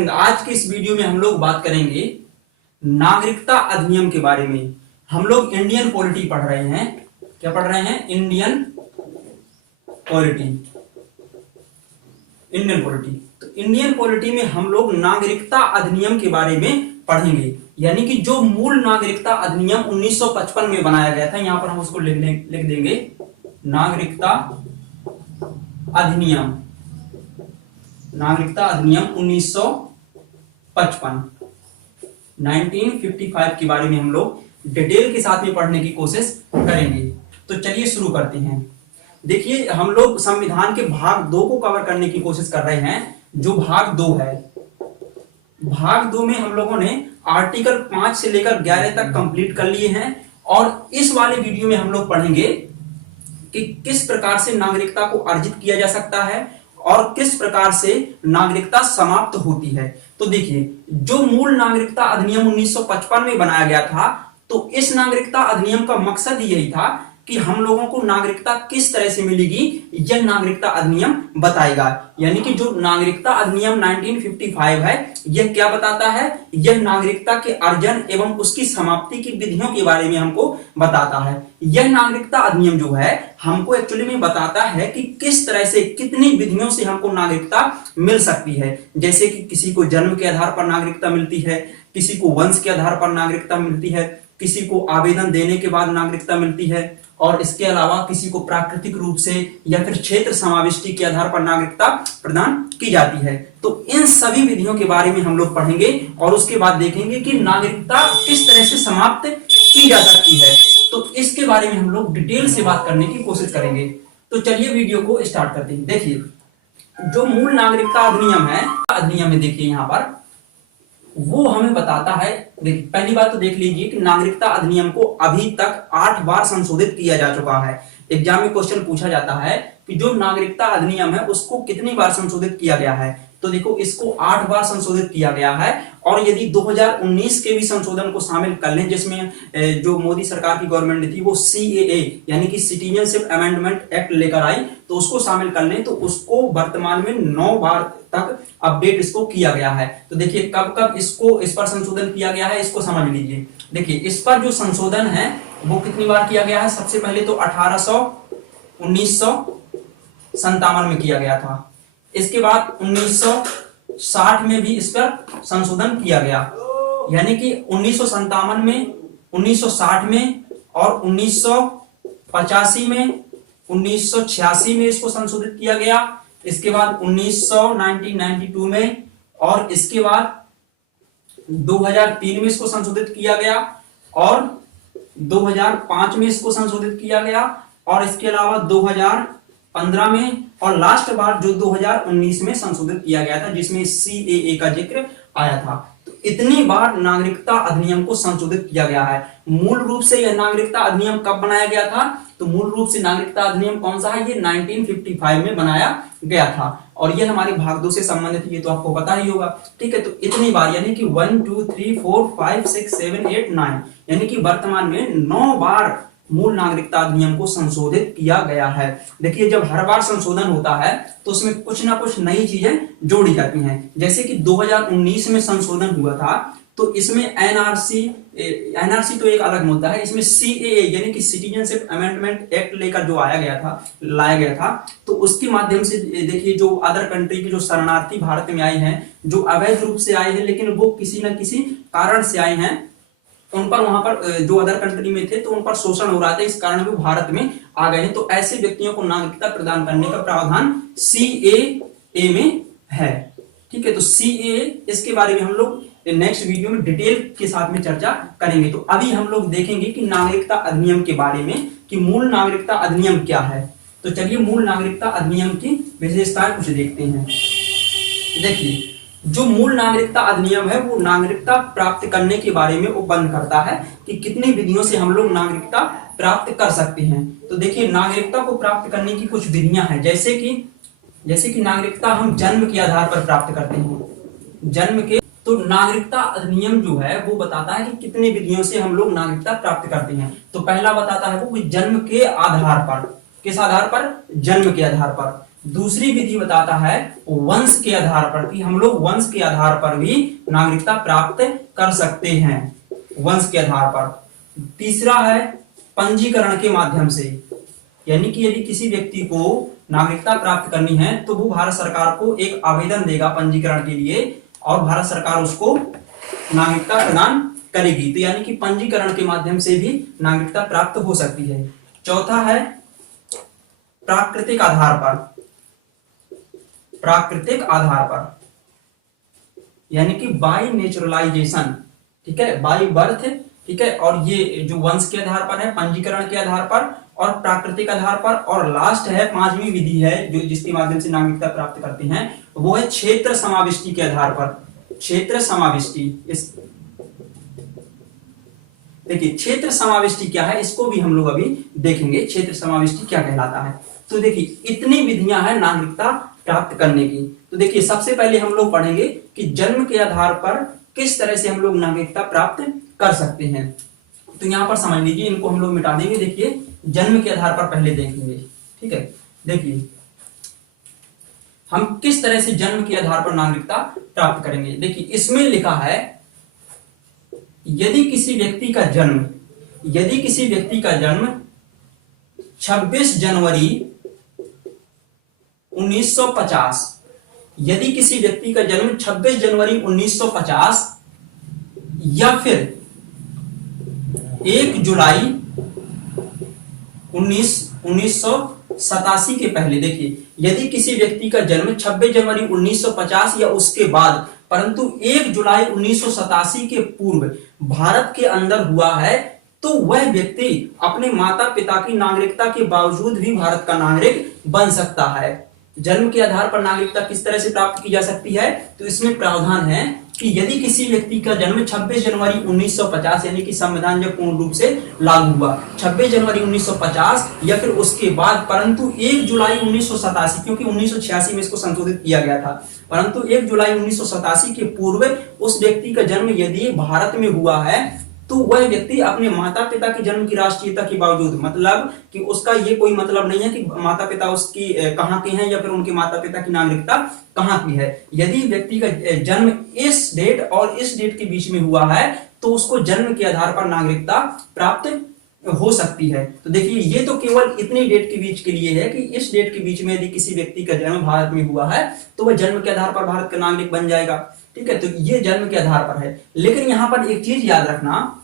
Friend, आज की इस वीडियो में हम लोग बात करेंगे नागरिकता अधिनियम के बारे में। हम लोग इंडियन पॉलिटी पढ़ रहे हैं। क्या पढ़ रहे हैं? Indian polity. इंडियन पॉलिटी, तो इंडियन पॉलिटी में हम लोग नागरिकता अधिनियम के बारे में पढ़ेंगे। यानी कि जो मूल नागरिकता अधिनियम 1955 में बनाया गया था, यहां पर हम उसको लिख देंगे नागरिकता अधिनियम। नागरिकता अधिनियम 1955 के बारे में हम लोग डिटेल के साथ में पढ़ने की कोशिश करेंगे। तो चलिए शुरू करते हैं। देखिए, हम लोग संविधान के भाग 2 को कवर करने की कोशिश कर रहे हैं। जो भाग 2 है, भाग 2 में हम लोगों ने आर्टिकल 5 से लेकर 11 तक कंप्लीट कर लिए हैं। और इस वाले वीडियो में हम लोग पढ़ेंगे कि किस प्रकार से नागरिकता को अर्जित किया जा सकता है और किस प्रकार से नागरिकता समाप्त होती है। तो देखिए, जो मूल नागरिकता अधिनियम 1955 में बनाया गया था, तो इस नागरिकता अधिनियम का मकसद यही था कि हम लोगों को नागरिकता किस तरह से मिलेगी, यह नागरिकता अधिनियम बताएगा। यानी कि जो नागरिकता अधिनियम 1955 है, यह क्या बताता है? यह नागरिकता के अर्जन एवं उसकी समाप्ति की विधियों के बारे में हमको बताता है। यह नागरिकता अधिनियम जो है, हमको एक्चुअली में बताता है कि किस तरह से, कितनी विधियों से हमको नागरिकता मिल सकती है। जैसे कि किसी को जन्म के आधार पर नागरिकता मिलती है, किसी को वंश के आधार पर नागरिकता मिलती है, किसी को आवेदन देने के बाद नागरिकता मिलती है, और इसके अलावा किसी को प्राकृतिक रूप से या फिर क्षेत्र समाविष्टि के आधार पर नागरिकता प्रदान की जाती है। तो इन सभी विधियों के बारे में हम लोग पढ़ेंगे और उसके बाद देखेंगे कि नागरिकता किस तरह से समाप्त की जा सकती है। तो इसके बारे में हम लोग डिटेल से बात करने की कोशिश करेंगे। तो चलिए वीडियो को स्टार्ट करते हैं। देखिए, जो मूल नागरिकता अधिनियम है, अधिनियम में देखिए यहां पर वो हमें बताता है। देखिए, पहली बात तो देख लीजिए कि नागरिकता अधिनियम को अभी तक 8 बार संशोधित किया जा चुका है। एग्जाम में क्वेश्चन पूछा जाता है कि जो नागरिकता अधिनियम है उसको कितनी बार संशोधित किया गया है। तो देखो, इसको 8 बार संशोधित किया गया है। और यदि 2019 के भी संशोधन को शामिल कर लें, जिसमें जो मोदी सरकार की गवर्नमेंट थी वो CAA यानी कि सिटीजनशिप अमेंडमेंट एक्ट लेकर आई, तो उसको शामिल कर लें तो उसको वर्तमान में 9 बार तक अपडेट इसको किया गया है। तो देखिए, कब कब इस पर संशोधन किया गया है, इसको समझ लीजिए। देखिए, इस पर जो संशोधन है वो कितनी बार किया गया है? सबसे पहले तो 1957 में किया गया था। इसके बाद 1960 में भी इस पर संशोधन किया गया। यानी कि 1957 में, 1960 में और 1985 में, 1986 में इसको संशोधित किया गया। इसके बाद 1992 में, और इसके बाद 2003 में इसको संशोधित किया गया, और 2005 में इसको संशोधित किया गया, और इसके अलावा 2015 में, और लास्ट बार जो 2019 में संशोधित किया गया था, जिसमें CAA का जिक्र आया था। तो इतनी बार नागरिकता अधिनियम को संशोधित किया गया है। मूल रूप से यह नागरिकता अधिनियम कब बनाया गया था? तो मूल रूप से नागरिकता अधिनियम कौन सा है? ये 1955 में बनाया गया था। और ये हमारे भाग 2 से संबंधित, ये तो आपको पता ही होगा। ठीक है, तो इतनी बार यानी कि 1 2 3 4 5 6 7 8 9 यानी कि वर्तमान में 9 बार मूल नागरिकता अधिनियम को संशोधित किया गया है। देखिए, जब हर बार संशोधन होता है तो उसमें कुछ ना कुछ नई चीजें जोड़ी जाती हैं। जैसे कि 2019 में संशोधन हुआ था, तो इसमें एनआरसी तो एक अलग मुद्दा है। इसमें CAA यानी कि सिटीजनशिप अमेंडमेंट एक्ट लेकर जो लाया गया था, तो उसके माध्यम से देखिए, जो अदर कंट्री के जो शरणार्थी भारत में आए हैं, जो अवैध रूप से आए हैं, लेकिन वो किसी न किसी कारण से आए हैं, उन पर वहां पर जो अदर कंट्री में थे तो उन पर शोषण हो रहा था, इस कारण वो भारत में आ गए हैं। तो ऐसे व्यक्तियों को नागरिकता प्रदान करने का प्रावधान CAA में है। ठीक है, तो CAA, इसके बारे में हम लोग नेक्स्ट वीडियो में डिटेल के साथ में चर्चा करेंगे। तो अभी हम लोग देखेंगे कि नागरिकता अधिनियम के बारे में, कि मूल नागरिकता अधिनियम क्या है। तो चलिए मूल नागरिकता अधिनियम की विशेषताएं कुछ देखते हैं। देखिए, जो मूल नागरिकता अधिनियम है वो नागरिकता प्राप्त करने के बारे में उपबंध करता है कि कितनी विधियों से हम लोग नागरिकता प्राप्त कर सकते हैं। तो देखिए, नागरिकता को प्राप्त करने की कुछ विधियां हैं। जैसे कि नागरिकता हम जन्म के आधार पर प्राप्त करते हैं। जन्म के, तो नागरिकता अधिनियम जो है वो बताता है कि कितनी विधियों से हम लोग नागरिकता प्राप्त करते हैं। तो पहला बताता है वो जन्म के आधार पर। किस आधार पर? जन्म के आधार पर। दूसरी विधि बताता है वंश के आधार पर, कि हम लोग वंश के आधार पर भी नागरिकता प्राप्त कर सकते हैं, वंश के आधार पर। तीसरा है पंजीकरण के माध्यम से, यानी कि यदि किसी व्यक्ति को नागरिकता प्राप्त करनी है तो वो भारत सरकार को एक आवेदन देगा पंजीकरण के लिए, और भारत सरकार उसको नागरिकता प्रदान करेगी। तो यानी कि पंजीकरण के माध्यम से भी नागरिकता प्राप्त हो सकती है। चौथा है प्राकृतिक आधार पर, प्राकृतिक आधार पर, यानी कि बाय नेचुरलाइजेशन, ठीक है, बाय बर्थ, ठीक है। और ये जो वंश के आधार पर है, पंजीकरण के आधार पर और प्राकृतिक आधार पर। और लास्ट है, पांचवी विधि है जो जिसके माध्यम से नागरिकता प्राप्त करते हैं, वो है क्षेत्र समाविष्टि के आधार पर। क्षेत्र समाविष्टि, इस देखिए क्षेत्र समाविष्टि क्या है, इसको भी हम लोग अभी देखेंगे, क्षेत्र समाविष्टि क्या कहलाता है। तो देखिए इतनी विधियां हैं नागरिकता प्राप्त करने की। तो देखिए सबसे पहले हम लोग पढ़ेंगे कि जन्म के आधार पर किस तरह से हम लोग नागरिकता प्राप्त कर सकते हैं। तो यहां पर समझ लीजिए, इनको हम लोग मिटा देंगे। देखिए जन्म के आधार पर पहले देखेंगे, ठीक है। देखिए हम किस तरह से जन्म के आधार पर नागरिकता प्राप्त करेंगे। देखिए इसमें लिखा है यदि किसी व्यक्ति का जन्म 26 जनवरी 1950, यदि किसी व्यक्ति का जन्म 26 जनवरी 1950 या फिर 1 जुलाई 1987 के पहले, देखिए यदि किसी व्यक्ति का जन्म 26 जनवरी 1950 या उसके बाद परंतु 1 जुलाई 1987 के पूर्व भारत के अंदर हुआ है, तो वह व्यक्ति अपने माता पिता की नागरिकता के बावजूद भी भारत का नागरिक बन सकता है। जन्म के आधार पर नागरिकता किस तरह से प्राप्त की जा सकती है, तो इसमें प्रावधान है कि यदि किसी व्यक्ति का जन्म 26 जनवरी 1950, यानी कि संविधान जब पूर्ण रूप से लागू हुआ 26 जनवरी 1950 या फिर उसके बाद, परंतु 1 जुलाई 1987, क्योंकि 1986 में इसको संशोधित किया गया था, परंतु 1 जुलाई 1987 के पूर्व उस व्यक्ति का जन्म यदि भारत में हुआ है, तो वह व्यक्ति अपने माता पिता की जन्म की राष्ट्रीयता के बावजूद, मतलब कि उसका ये कोई मतलब नहीं है कि माता पिता उसकी कहाँ के हैं या फिर उनके माता पिता की नागरिकता कहाँ की है। यदि व्यक्ति का जन्म इस डेट और इस डेट के बीच में हुआ है तो उसको जन्म के आधार पर नागरिकता प्राप्त हो सकती है। तो देखिए ये तो केवल इतनी डेट के बीच के लिए है कि इस डेट के बीच में यदि किसी व्यक्ति का जन्म भारत में हुआ है तो वह जन्म के आधार पर भारत का नागरिक बन जाएगा, ठीक है। तो ये जन्म के आधार पर है। लेकिन यहां पर एक चीज याद रखना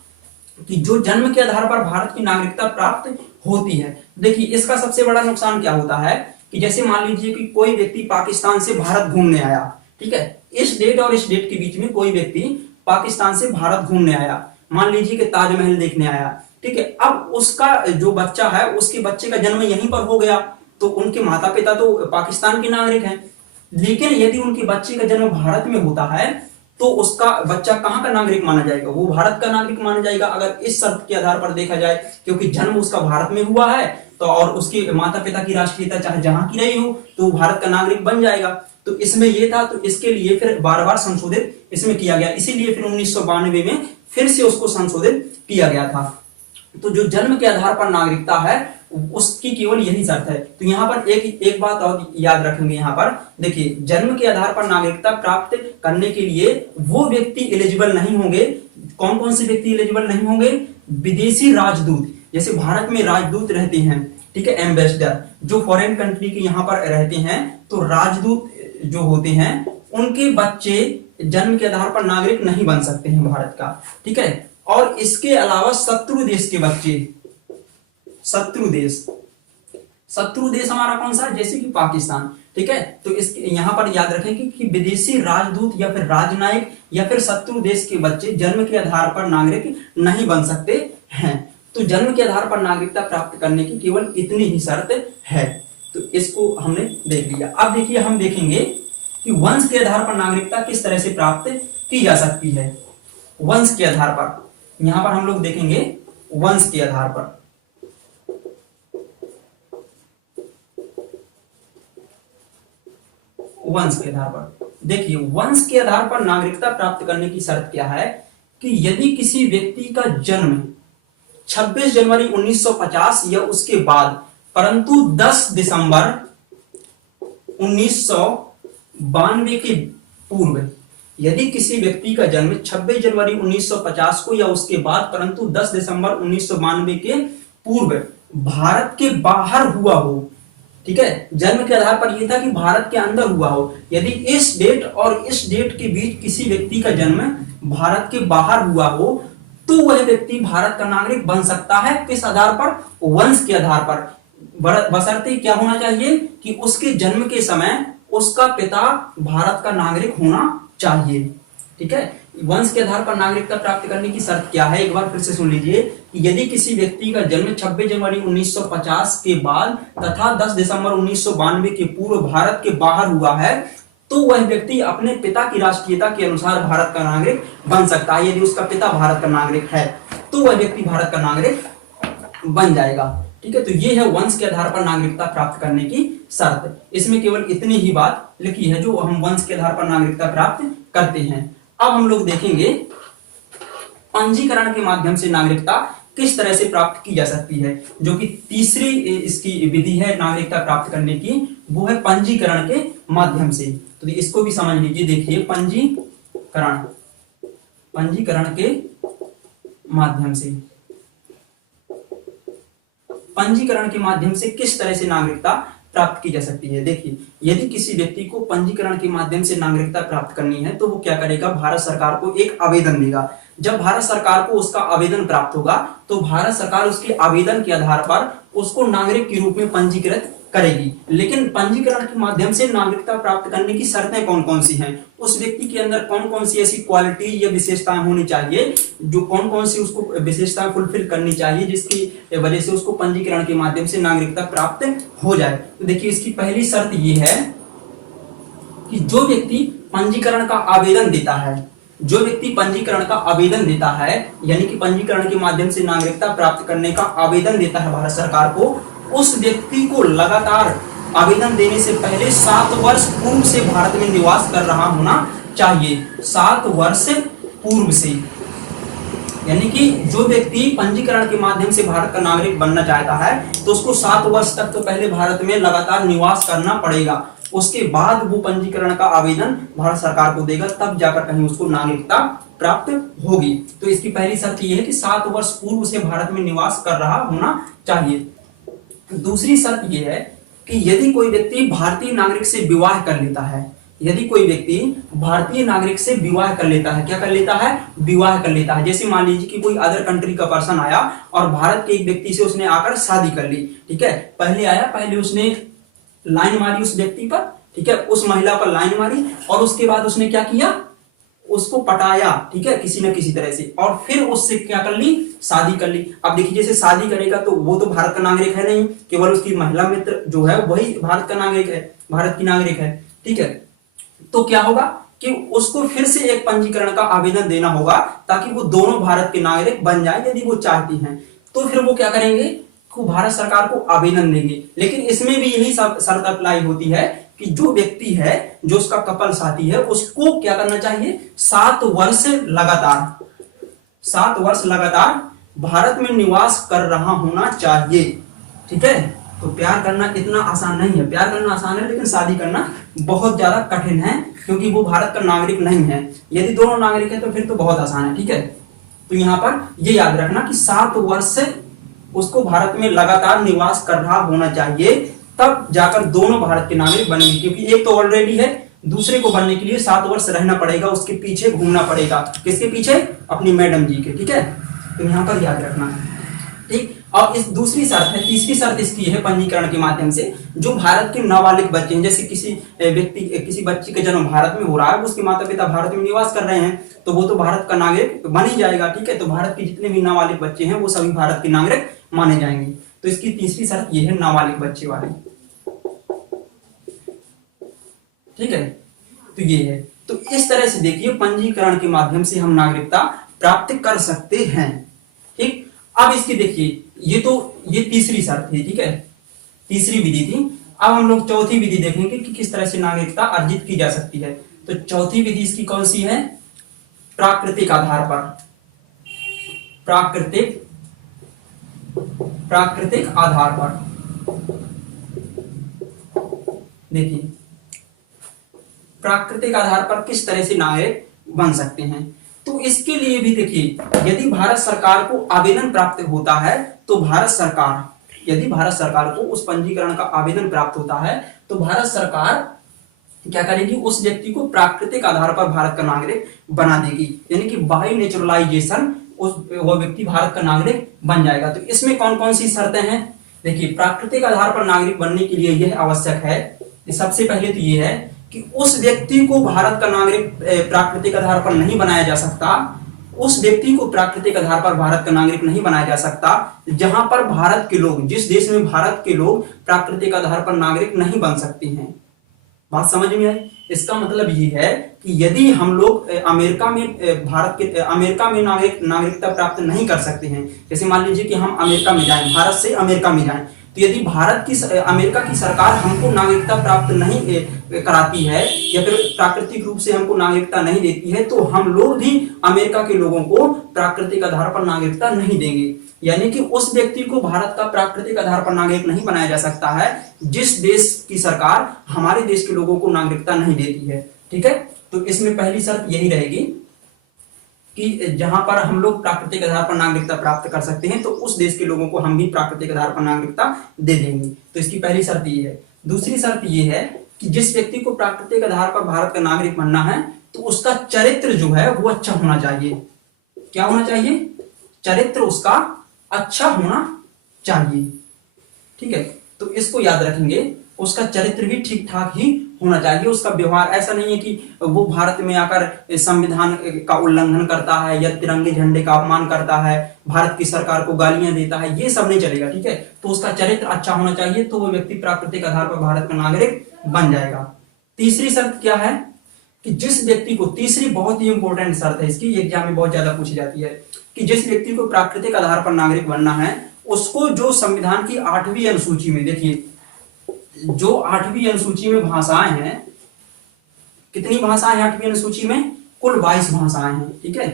कि जो जन्म के आधार पर भारत की नागरिकता प्राप्त होती है, देखिए इसका सबसे बड़ा नुकसान क्या होता है कि जैसे मान लीजिए कि कोई व्यक्ति पाकिस्तान से भारत घूमने आया, ठीक है, इस डेट और इस डेट के बीच में कोई व्यक्ति पाकिस्तान से भारत घूमने आया, मान लीजिए कि ताजमहल देखने आया, ठीक है। अब उसका जो बच्चा है उसके बच्चे का जन्म यहीं पर हो गया, तो उनके माता पिता तो पाकिस्तान के नागरिक हैं। लेकिन यदि उनके बच्चे का जन्म भारत में होता है तो उसका बच्चा कहां का नागरिक माना जाएगा, वो भारत का नागरिक माना जाएगा, अगर इस शर्त के आधार पर देखा जाए, क्योंकि जन्म उसका भारत में हुआ है तो और उसके माता पिता की राष्ट्रीयता चाहे जहां की रही हो तो भारत का नागरिक बन जाएगा। तो इसमें ये था, तो इसके लिए फिर बार बार संशोधित इसमें किया गया, इसीलिए फिर 1992 में फिर से उसको संशोधित किया गया था। तो जो जन्म के आधार पर नागरिकता है उसकी केवल यही शर्त है। तो यहाँ पर एक बात और याद रखेंगे, यहाँ पर देखिए जन्म के आधार पर नागरिकता प्राप्त करने के लिए वो व्यक्ति एलिजिबल नहीं होंगे। कौन कौन से व्यक्ति एलिजिबल नहीं होंगे? विदेशी राजदूत, जैसे भारत में राजदूत रहते हैं, ठीक है, एम्बेसडर जो फॉरेन कंट्री के यहाँ पर रहते हैं, तो राजदूत जो होते हैं उनके बच्चे जन्म के आधार पर नागरिक नहीं बन सकते हैं भारत का, ठीक है। और इसके अलावा शत्रु देश के बच्चे, शत्रु देश हमारा कौन सा, जैसे कि पाकिस्तान, ठीक है। तो इस यहां पर याद रखें कि विदेशी राजदूत या फिर राजनयिक या फिर शत्रु देश के बच्चे जन्म के आधार पर नागरिक नहीं बन सकते हैं। तो जन्म के आधार पर नागरिकता प्राप्त करने की केवल इतनी ही शर्त है। तो इसको हमने देख लिया। अब देखिए हम देखेंगे कि वंश के आधार पर नागरिकता किस तरह से प्राप्त की जा सकती है। वंश के आधार पर यहां पर हम लोग देखेंगे वंश के आधार पर। वंश के आधार पर देखिए, वंश के आधार पर नागरिकता प्राप्त करने की शर्त क्या है कि यदि किसी व्यक्ति का जन्म 26 जनवरी 1950 या उसके बाद परंतु 10 दिसंबर 1992 के पूर्व यदि किसी व्यक्ति का जन्म 26 जनवरी 1950 को या उसके बाद परंतु 10 दिसंबर 1992 के पूर्व भारत के बाहर हुआ हो, ठीक है, जन्म के आधार पर यह था कि भारत के अंदर हुआ हो, यदि इस डेट और इस डेट के बीच किसी व्यक्ति का जन्म भारत के बाहर हुआ हो तो वह व्यक्ति भारत का नागरिक बन सकता है। किस आधार पर? वंश के आधार पर, बशर्ते क्या होना चाहिए कि उसके जन्म के समय उसका पिता भारत का नागरिक होना चाहिए, ठीक है। वंश के आधार पर नागरिकता प्राप्त करने की शर्त क्या है, एक बार फिर से सुन लीजिए कि यदि किसी व्यक्ति का जन्म 26 जनवरी 1950 के बाद तथा 10 दिसंबर 1992 के पूर्व भारत के बाहर हुआ है तो वह व्यक्ति अपने पिता की राष्ट्रीयता के अनुसार भारत का नागरिक बन सकता है। यदि उसका पिता भारत का नागरिक है तो वह व्यक्ति भारत का नागरिक बन जाएगा, ठीक है। तो ये है वंश के आधार पर नागरिकता प्राप्त करने की शर्त। इसमें केवल इतनी ही बात लिखी है जो हम वंश के आधार पर नागरिकता प्राप्त करते हैं। अब हम लोग देखेंगे पंजीकरण के माध्यम से नागरिकता किस तरह से प्राप्त की जा सकती है, जो कि तीसरी इसकी विधि है नागरिकता प्राप्त करने की, वो है पंजीकरण के माध्यम से। तो इसको भी समझ लीजिए। देखिए पंजीकरण के माध्यम से, पंजीकरण के माध्यम से किस तरह से नागरिकता प्राप्त की जा सकती है। देखिए, यदि किसी व्यक्ति को पंजीकरण के माध्यम से नागरिकता प्राप्त करनी है तो वो क्या करेगा, भारत सरकार को एक आवेदन देगा। जब भारत सरकार को उसका आवेदन प्राप्त होगा तो भारत सरकार उसके आवेदन के आधार पर उसको नागरिक के रूप में पंजीकृत करेगी। लेकिन पंजीकरण के माध्यम से नागरिकता प्राप्त करने की शर्तें कौन कौन सी हैं, उस व्यक्ति के अंदर कौन कौन सी ऐसी क्वालिटी या विशेषताएं होनी चाहिए, जो कौन कौन सी उसको विशेषताएं फुलफिल करनी चाहिए जिसकी वजह से उसको पंजीकरण के माध्यम से नागरिकता प्राप्त हो जाए। तो देखिए, इसकी पहली शर्त ये है कि जो व्यक्ति पंजीकरण का आवेदन देता है, जो व्यक्ति पंजीकरण का आवेदन देता है, यानी कि पंजीकरण के माध्यम से नागरिकता प्राप्त करने का आवेदन देता है भारत सरकार को, उस व्यक्ति को लगातार आवेदन देने से पहले 7 वर्ष पूर्व से भारत में निवास कर रहा होना चाहिए। 7 वर्ष पूर्व से, यानी कि जो व्यक्ति पंजीकरण के माध्यम से भारत का नागरिक बनना चाहता है तो उसको 7 वर्ष तक तो पहले भारत में लगातार निवास करना पड़ेगा। उसके बाद वो पंजीकरण का आवेदन भारत सरकार को देगा, तब जाकर कहीं उसको नागरिकता प्राप्त होगी। तो इसकी पहली शर्त यह है कि 7 वर्ष पूर्व से भारत में निवास कर रहा होना चाहिए। दूसरी शर्त यह है कि यदि कोई व्यक्ति भारतीय नागरिक से विवाह कर लेता है, यदि कोई व्यक्ति भारतीय नागरिक से विवाह कर लेता है, क्या कर लेता है, विवाह कर लेता है। जैसे मान लीजिए कि कोई अदर कंट्री का पर्सन आया और भारत के एक व्यक्ति से उसने आकर शादी कर ली, ठीक है। पहले आया, पहले उसने लाइन मारी उस व्यक्ति पर, ठीक है, उस महिला पर लाइन मारी और उसके बाद उसने क्या किया, उसको पटाया, ठीक है, किसी न किसी तरह से, और फिर उससे क्या कर ली, शादी कर ली। अब देखिए, जैसे शादी करेगा तो वो तो भारत का नागरिक है नहीं, केवल उसकी महिला मित्र जो है वही भारत का नागरिक है, भारत की नागरिक है, ठीक है। तो क्या होगा कि उसको फिर से एक पंजीकरण का आवेदन देना होगा ताकि वो दोनों भारत के नागरिक बन जाए यदि वो चाहती हैं। तो फिर वो क्या करेंगे, भारत सरकार को आवेदन देंगे। लेकिन इसमें भी यही शर्त अप्लाई होती है कि जो व्यक्ति है, जो उसका कपल साथी है, उसको क्या करना चाहिए, 7 वर्ष लगातार भारत में निवास कर रहा होना चाहिए, ठीक है। तो प्यार करना इतना आसान नहीं है, प्यार करना आसान है लेकिन शादी करना बहुत ज्यादा कठिन है, क्योंकि वो भारत का नागरिक नहीं है। यदि दोनों नागरिक है तो फिर तो बहुत आसान है, ठीक है। तो यहाँ पर ये याद रखना कि 7 वर्ष उसको भारत में लगातार निवास कर रहा होना चाहिए, तब जाकर दोनों भारत के नागरिक बनेंगे। क्योंकि एक तो ऑलरेडी है, दूसरे को बनने के लिए 7 वर्ष रहना पड़ेगा, उसके पीछे घूमना पड़ेगा। किसके पीछे, अपनी मैडम जी के, ठीक है। तो यहाँ पर याद रखना, ठीक। और इस दूसरी शर्त है, तीसरी शर्त इसकी है पंजीकरण के माध्यम से, जो भारत के नाबालिग बच्चे हैं, जैसे किसी व्यक्ति, किसी बच्चे का जन्म भारत में हो रहा है, उसके माता पिता भारत में निवास कर रहे हैं, तो वो तो भारत का नागरिक बन ही जाएगा, ठीक है। तो भारत के जितने भी नाबालिग बच्चे हैं वो सभी भारत के नागरिक माने जाएंगे। तो इसकी तीसरी शर्त ये है, नाबालिग बच्चे वाली, ठीक है। तो ये है। तो इस तरह से देखिए, पंजीकरण के माध्यम से हम नागरिकता प्राप्त कर सकते हैं, ठीक। अब इसकी देखिए, ये तीसरी शर्त थी, ठीक है, तीसरी विधि थी। अब हम लोग चौथी विधि देखेंगे कि किस तरह से नागरिकता अर्जित की जा सकती है। तो चौथी विधि इसकी कौन सी है, प्राकृतिक आधार पर, प्राकृतिक आधार पर। देखिए, प्राकृतिक आधार पर किस तरह से नागरिक बन सकते हैं। तो इसके लिए भी देखिए, यदि भारत सरकार को आवेदन प्राप्त होता है तो यदि भारत सरकार को उस पंजीकरण का आवेदन प्राप्त होता है तो भारत सरकार क्या करेगी, उस व्यक्ति को प्राकृतिक आधार पर भारत का नागरिक बना देगी, यानी कि बाय नेचुरलाइजेशन वह व्यक्ति भारत का नागरिक बन जाएगा। तो इसमें कौन कौन सी शर्तें हैं, देखिए प्राकृतिक आधार पर नागरिक बनने के लिए यह आवश्यक है, सबसे पहले तो यह है कि उस व्यक्ति को भारत का नागरिक प्राकृतिक आधार पर नहीं बनाया जा सकता, उस व्यक्ति को प्राकृतिक आधार पर भारत का नागरिक नहीं बनाया जा सकता जहां पर भारत के लोग, जिस देश में भारत के लोग प्राकृतिक आधार पर नागरिक नहीं बन सकते हैं। बात समझ में आई? इसका मतलब ये है कि यदि हम लोग अमेरिका में नागरिकता प्राप्त नहीं कर सकते हैं, जैसे मान लीजिए कि हम अमेरिका में जाएं, भारत से अमेरिका में जाएं, तो यदि अमेरिका की सरकार हमको नागरिकता प्राप्त नहीं कराती है या फिर प्राकृतिक रूप से हमको नागरिकता नहीं देती है, तो हम लोग भी अमेरिका के लोगों को प्राकृतिक आधार पर नागरिकता नहीं देंगे। यानी कि उस व्यक्ति को भारत का प्राकृतिक आधार पर नागरिक नहीं बनाया जा सकता है जिस देश की सरकार हमारे देश के लोगों को नागरिकता नहीं देती है। ठीक है, तो इसमें पहली शर्त यही रहेगी कि जहां पर हम लोग प्राकृतिक आधार पर नागरिकता प्राप्त कर सकते हैं तो उस देश के लोगों को हम भी प्राकृतिक आधार पर नागरिकता दे देंगे। तो इसकी पहली शर्त ये है। दूसरी शर्त ये है कि जिस व्यक्ति को प्राकृतिक आधार पर भारत का नागरिक बनना है तो उसका चरित्र जो है वो अच्छा होना चाहिए। क्या होना चाहिए? चरित्र उसका अच्छा होना चाहिए। ठीक है, तो इसको याद रखेंगे, उसका चरित्र भी ठीक ठाक ही होना चाहिए। उसका व्यवहार ऐसा नहीं है कि वो भारत में आकर संविधान का उल्लंघन करता है या तिरंगे झंडे का अपमान करता है, भारत की सरकार को गालियां देता है, ये सब नहीं चलेगा। ठीक है, तो उसका चरित्र अच्छा होना चाहिए, तो वो व्यक्ति प्राकृतिक आधार पर भारत का नागरिक बन जाएगा। तीसरी शर्त क्या है कि जिस व्यक्ति को, तीसरी बहुत ही इंपॉर्टेंट शर्त है, इसकी एग्जाम में बहुत ज्यादा पूछी जाती है, कि जिस व्यक्ति को प्राकृतिक आधार पर नागरिक बनना है उसको जो संविधान की 8वीं अनुसूची में, देखिए जो 8वीं अनुसूची में भाषाएं हैं, कितनी भाषाएं हैं 8वीं अनुसूची में? कुल 22 भाषाएं हैं। ठीक है,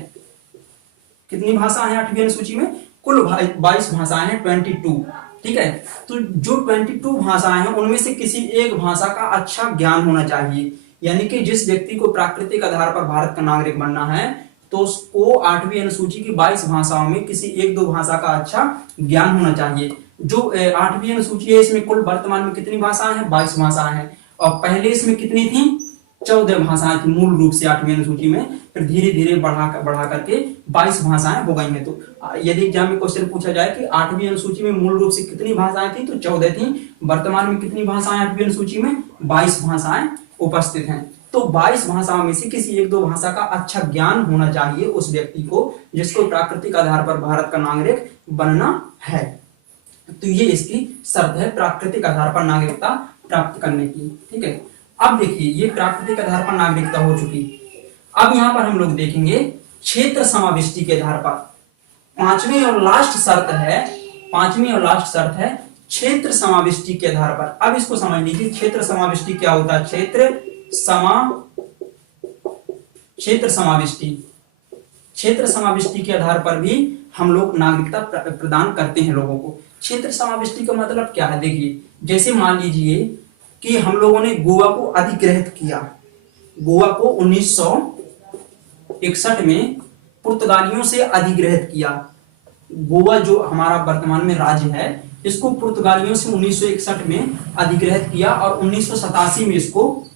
कितनी भाषा है 8वीं अनुसूची में? कुल 22 भाषाएं हैं, 22। ठीक है, तो जो 22 भाषाएं हैं उनमें से किसी एक भाषा का अच्छा ज्ञान होना चाहिए। यानी कि जिस व्यक्ति को प्राकृतिक आधार पर भारत का नागरिक बनना है तो उसको 8वीं अनुसूची की 22 भाषाओं में किसी एक दो भाषा का अच्छा ज्ञान होना चाहिए। जो 8वीं अनुसूची है इसमें कुल वर्तमान में कितनी भाषाएं हैं? 22 भाषाएं हैं। और पहले इसमें कितनी थी? 14 भाषाएं थी मूल रूप से 8वीं अनुसूची में, फिर धीरे धीरे बढ़ा करके 22 भाषाएं हो गई हैं। तो यदि एग्जाम में क्वेश्चन पूछा जाए कि 8वीं अनुसूची में मूल रूप से कितनी भाषाएं थी, तो 14 थी। वर्तमान में कितनी भाषाएं 8वीं अनुसूची में? 22 भाषाएं उपस्थित हैं। तो 22 भाषाओं में से किसी एक दो भाषा का अच्छा ज्ञान होना चाहिए उस व्यक्ति को जिसको प्राकृतिक आधार पर भारत का नागरिक बनना है। तो ये इसकी शर्त है प्राकृतिक आधार पर नागरिकता प्राप्त करने की। ठीक है, अब देखिए ये प्राकृतिक आधार पर नागरिकता हो चुकी। अब यहां पर हम लोग देखेंगे क्षेत्र समाविष्टि के आधार पर पांचवी और लास्ट शर्त है क्षेत्र समाविष्टि के आधार पर। अब इसको समझ लीजिए, क्षेत्र समाविष्टि क्या होता है? क्षेत्र समाविष्टि के आधार पर भी हम लोग नागरिकता प्रदान करते हैं लोगों को। क्षेत्र समाविष्टि का मतलब क्या है? देखिए, जैसे मान लीजिए कि हम लोगों ने गोवा को अधिग्रहित किया। गोवा को 1961 में पुर्तगालियों से अधिग्रहित किया। गोवा जो हमारा वर्तमान में राज्य है इसको पुर्तगालियों से 1961 में अधिग्रहित किया और 1987 में इसको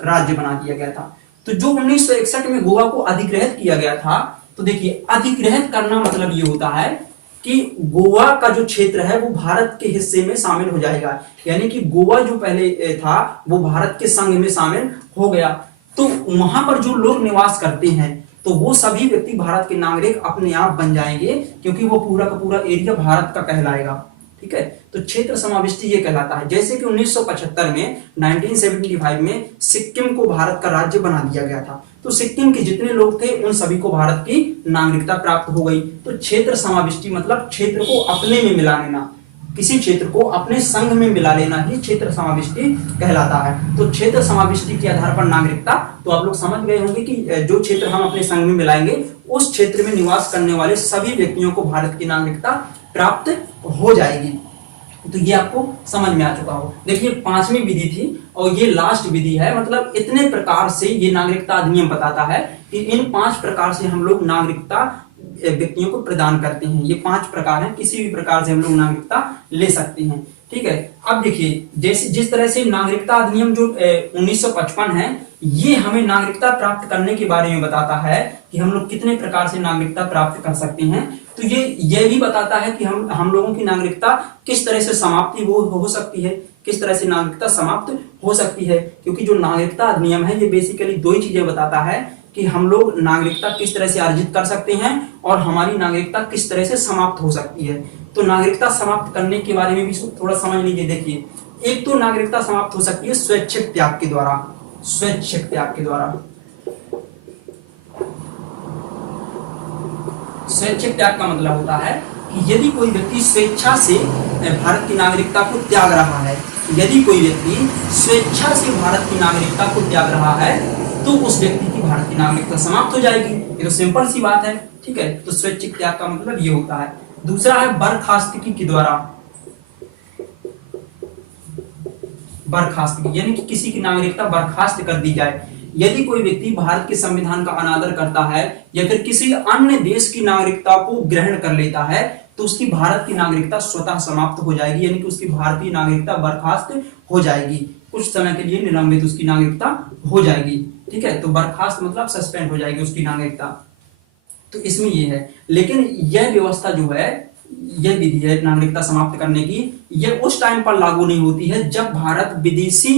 राज्य बना दिया गया था। तो जो 1961 में गोवा को अधिग्रहित किया गया था, तो देखिए अधिग्रहित करना मतलब ये होता है कि गोवा का जो क्षेत्र है वो भारत के हिस्से में शामिल हो जाएगा। यानी कि गोवा जो पहले था वो भारत के संघ में शामिल हो गया। तो वहां पर जो लोग निवास करते हैं तो वो सभी व्यक्ति भारत के नागरिक अपने आप बन जाएंगे क्योंकि वो पूरा का पूरा एरिया भारत का कहलाएगा। ठीक है, तो क्षेत्र समाविष्टि ये कहलाता है। जैसे कि 1975 में 1975 में सिक्किम को भारत का राज्य बना दिया गया था, तो सिक्किम के जितने लोग थे उन सभी को भारत की नागरिकता प्राप्त हो गई। तो क्षेत्र समाविष्टि मतलब क्षेत्र को अपने में मिला लेना, किसी क्षेत्र को अपने संघ में मिला लेना ही क्षेत्र समाविष्टि कहलाता है। तो क्षेत्र समाविष्टि के आधार पर नागरिकता, तो आप लोग समझ गए होंगे कि जो क्षेत्र हम अपने संघ में मिलाएंगे उस क्षेत्र में निवास करने वाले सभी व्यक्तियों को भारत की नागरिकता प्राप्त हो जाएगी। तो ये आपको समझ में आ चुका हो। देखिए 5वीं विधि थी और ये लास्ट विधि है। मतलब इतने प्रकार से ये नागरिकता अधिनियम बताता है कि इन 5 प्रकार से हम लोग नागरिकता व्यक्तियों को प्रदान करते हैं। ये 5 प्रकार हैं, किसी भी प्रकार से हम लोग नागरिकता ले सकते हैं। ठीक है, अब देखिए जैसे जिस तरह से नागरिकता अधिनियम जो 1955 है, ये हमें नागरिकता प्राप्त करने के बारे में बताता है कि हम लोग कितने प्रकार से नागरिकता प्राप्त कर सकते हैं। तो ये भी बताता है कि हम लोगों की नागरिकता किस तरह से समाप्ति हो सकती है, किस तरह से नागरिकता समाप्त हो सकती है। क्योंकि जो नागरिकता अधिनियम है ये बेसिकली 2 ही चीजें बताता है कि हम लोग नागरिकता किस तरह से अर्जित कर सकते हैं और हमारी नागरिकता किस तरह से समाप्त हो सकती है। तो नागरिकता समाप्त करने के बारे में भी थोड़ा समझ लीजिए। देखिए, एक तो नागरिकता समाप्त हो सकती है स्वैच्छिक त्याग के द्वारा। स्वैच्छिक त्याग के द्वारा, स्वैच्छिक त्याग का मतलब होता है कि यदि कोई व्यक्ति स्वेच्छा से भारत की नागरिकता को त्याग रहा है, यदि कोई व्यक्ति स्वेच्छा से भारत की नागरिकता को त्याग रहा है तो उस व्यक्ति की भारत की नागरिकता समाप्त हो जाएगी। ये तो सिंपल सी बात है। ठीक है, तो स्वैच्छिक त्याग का मतलब ये होता है। दूसरा है बर्खास्तगी के द्वारा। बर्खास्तगी यानी कि किसी की नागरिकता बर्खास्त कर दी जाए। यदि कोई व्यक्ति भारत के संविधान का अनादर करता है या फिर किसी अन्य देश की नागरिकता को ग्रहण कर लेता है तो उसकी भारत की नागरिकता स्वतः समाप्त हो जाएगी, यानी कि उसकी भारतीय नागरिकता बर्खास्त हो जाएगी, कुछ समय के लिए निलंबित उसकी नागरिकता हो जाएगी। ठीक है, तो बर्खास्त मतलब सस्पेंड हो जाएगी उसकी नागरिकता। तो इसमें ये है, लेकिन यह व्यवस्था जो है, यह विधि है नागरिकता समाप्त करने की, यह उस टाइम पर लागू नहीं होती है जब भारत विदेशी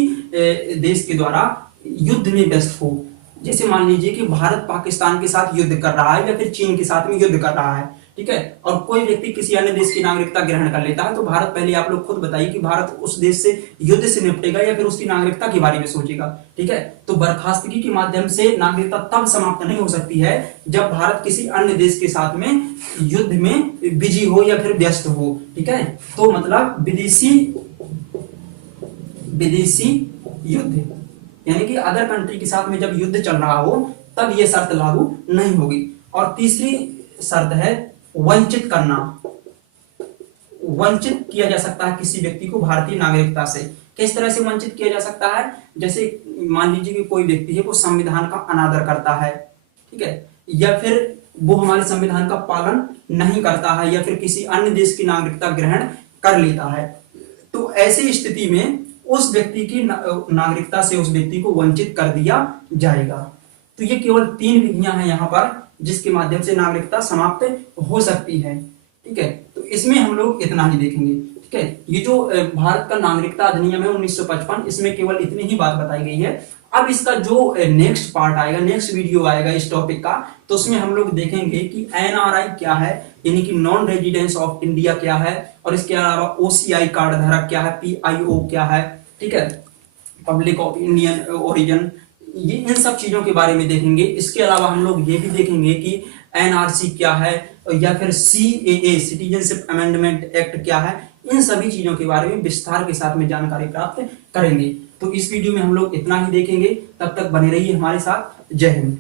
देश के द्वारा युद्ध में व्यस्त हो। जैसे मान लीजिए कि भारत पाकिस्तान के साथ युद्ध कर रहा है या फिर चीन के साथ में युद्ध कर रहा है। ठीक है, और कोई व्यक्ति किसी अन्य देश की नागरिकता ग्रहण कर लेता है तो भारत, पहले आप लोग खुद बताइए कि भारत उस देश से युद्ध से निपटेगा या फिर उसकी नागरिकता के बारे में सोचेगा। ठीक है, तो बर्खास्तगी के माध्यम से नागरिकता तब समाप्त नहीं हो सकती है जब भारत किसी अन्य देश के साथ में युद्ध में बिजी हो या फिर व्यस्त हो। ठीक है, तो मतलब विदेशी युद्ध यानी कि अदर कंट्री के साथ में जब युद्ध चल रहा हो तब यह शर्त लागू नहीं होगी। और तीसरी शर्त है वंचित करना। वंचित किया जा सकता है किसी व्यक्ति को भारतीय नागरिकता से। किस तरह से वंचित किया जा सकता है? जैसे मान लीजिए कि कोई व्यक्ति है वो संविधान का अनादर करता है, ठीक है, या फिर वो हमारे संविधान का पालन नहीं करता है या फिर किसी अन्य देश की नागरिकता ग्रहण कर लेता है, तो ऐसी स्थिति में उस व्यक्ति की नागरिकता से उस व्यक्ति को वंचित कर दिया जाएगा। तो ये केवल 3 विधियां हैं यहाँ पर जिसके माध्यम से नागरिकता समाप्त हो सकती है। ठीक है, तो इसमें हम लोग इतना ही देखेंगे। ठीक है, ये जो भारत का नागरिकता अधिनियम है 1955, इसमें केवल इतनी ही बात बताई गई है। अब इसका जो नेक्स्ट पार्ट आएगा, नेक्स्ट वीडियो आएगा इस टॉपिक का, तो उसमें हम लोग देखेंगे कि एनआरआई क्या है, यानी कि नॉन रेजिडेंस ऑफ इंडिया क्या है, और इसके अलावा ओसीआई कार्ड धारक क्या है, पीआईओ क्या है, ठीक है, पब्लिक ऑफ इंडियन ओरिजिन, ये इन सब चीजों के बारे में देखेंगे। इसके अलावा हम लोग ये भी देखेंगे कि एनआरसी क्या है या फिर सीएए सिटीजनशिप अमेंडमेंट एक्ट क्या है। इन सभी चीजों के बारे में विस्तार के साथ में जानकारी प्राप्त करेंगे। तो इस वीडियो में हम लोग इतना ही देखेंगे। तब तक बने रहिए हमारे साथ। जय हिंद।